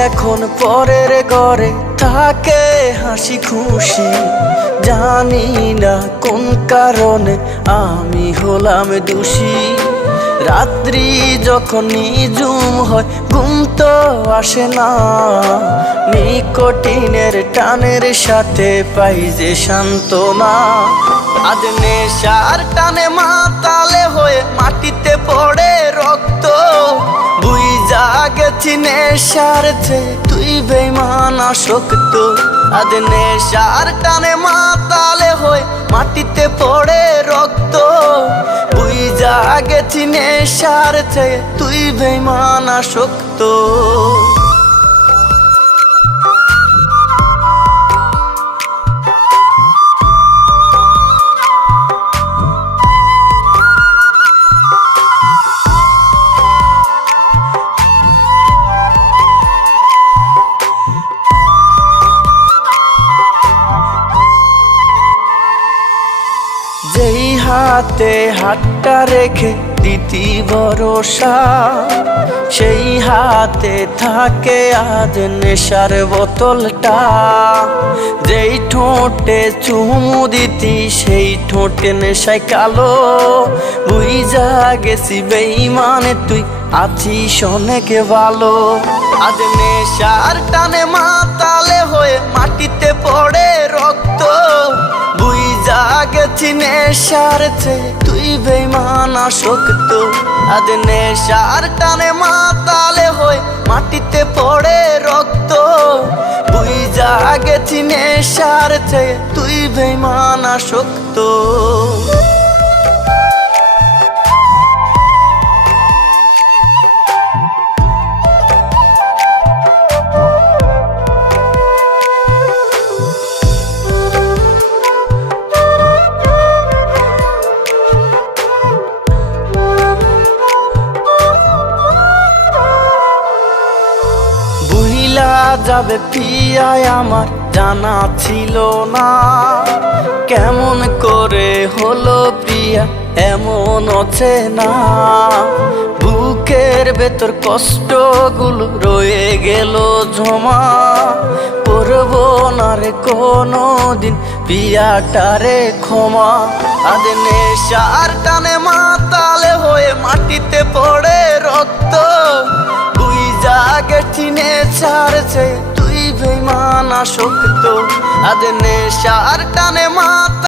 মন পরের ঘরে থাকে হাসি খুশি। জানি না কোন কারণে আমি হলাম দোষী। রাত্রি যখন নিজুম হয়, ঘুম তো আসে না। নিকটিনের টানের সাথে পাই যে সান্ত্বনা। আজ নেশার টানে মাতালে হয়ে মাটিতে গেছি নেশার তুই বেমান আসক্ত। আজ নেশার টানে মাতালে হয়ে মাটিতে পড়ে রক্ত। বুঝা গেছি নেশার তুই বেমান আসক্ত। হাতে হাতটা রেখে দিতি ভরসা। সেই হাতে থাকে আজ নেশার বোতলটা। যেই ঠোঁটে চুমু দিতি, সেই ঠোঁটে নেশায় কালো। বুঝা গেছি বেইমানে তুই আছিস অনেক ভালো। আজ নেশার টানে মাতালে গেছি নেশার চেয়ে তুই বেমান আসক্ত আজ নেশার টানে মাতালে হয়ে মাটিতে পড়ে রক্ত। বুঝা গেছি নেশার চেয়ে তুই বেমান আসক্ত যাবে পিয়ায় আমার জানা ছিল না। কেমন করে হলো প্রিয়া, এমন আছে না বুকের ভেতর কষ্টগুলো রয়ে গেল জমা করব না রে কোনো দিন পিয়াটারে ক্ষমা। আজ নেশার টানে মাতালে হয়ে মাটিতে পড়ে চেয়ে তুই বেমান আসক্ত। আজ নেশার টানে মাতা